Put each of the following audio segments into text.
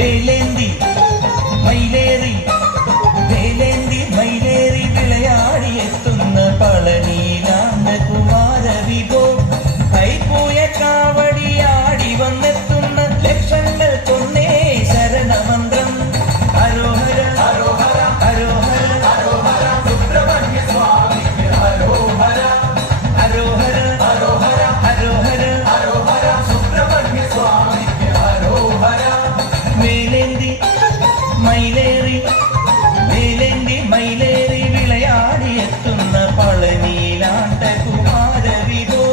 വേലേന്തി മൈലേറി വേലേന്തി മൈലേറി വിളയാടിയെത്തുന്ന പളനിയിലാണ്ട് കുമാരവിഭോ കൈപ്പൂയ കാവടിയാടി വന്നെത്തുന്ന ലക്ഷങ്ങൾ കൊന്നേ ശരണമന്ത്രം ഹരോഹര ഹരോഹര ഹരോഹര ഹരോഹര സുബ്രഹ്മണ്യ സ്വാമിക്ക് ഹരോഹര ഹരോഹര ഹരോഹര ഹരോഹര ഹരോഹര സുബ്രഹ്മണ്യ സ്വാമിക്ക് ഹരോഹര വേലേന്തി മൈലേറി വേലേന്തി മൈലേറി വിളയാടിയെത്തുന്ന പളനിയിലാണ്ട കുമാരവിഭോ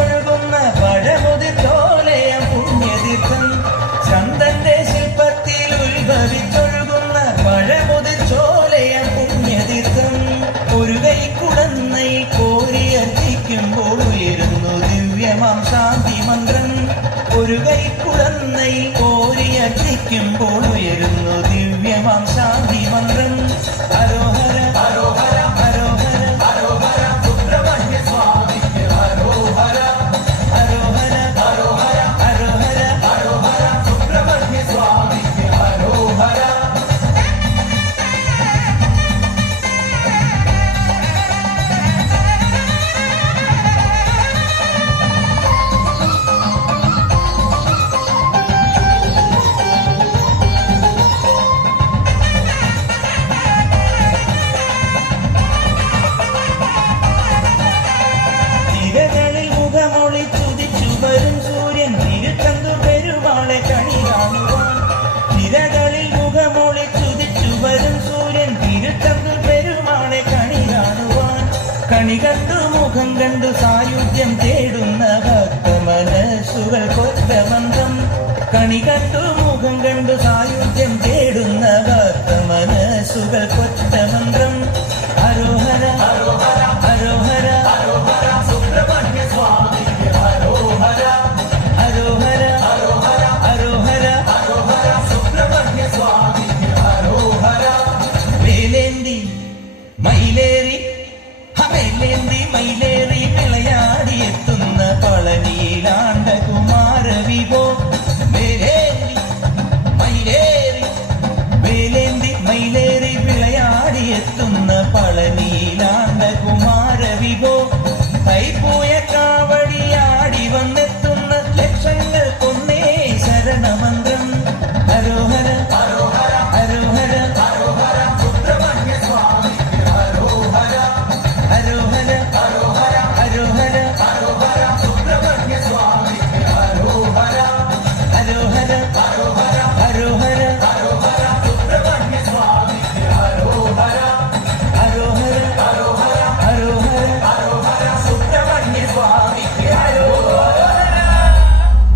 ൊഴുകുന്ന പഴമുതിർത്തോലയം പുണ്യതീർത്ഥം ചന്ദന്റെ ശില്പത്തിൽ ഉത്ഭവിച്ചൊഴുകുന്ന പഴമുതിർച്ചോലയം പുണ്യതീർത്ഥം ഒരു കൈ കുടന്നൈ കോരിയർപ്പിക്കുമ്പോൾ ഉയരുന്നു ദിവ്യമാം ശാന്തി മന്ത്രം ഒരു കൈ കുടന്നൈ കോരിയർപ്പിക്കുമ്പോൾ ഉയരുന്നു ദിവ്യമാം ശാന്തി മന്ത്രം ഹരോഹര ഹരോഹര ഹരോഹര ഹരോഹര സുബ്രഹ്മണ്യ സ്വാമി കണി കണ്ടു മുഖം കണ്ടു സായുജ്യം തേടുന്ന ഭക്തമനസ്സുകൾ കൊറ്റമന്ത്രം കണി കണ്ടു മുഖം കണ്ടു സായുജ്യം തേടുന്ന ഭക്തമനസ്സുകൾ കൊറ്റമന്ത്രം ഹരോഹര ഹരോഹര ഹരോഹര ഹരോഹര സുബ്രഹ്മണ്യ സ്വാമിക്ക് ഹരോഹര ഹരോഹര ഹരോഹര ഹരോഹര ഹരോഹര സുബ്രഹ്മണ്യ സ്വാമിക്ക് ഹരോഹര വേലേന്തി മൈലേറി വേലേന്തി മൈലേറി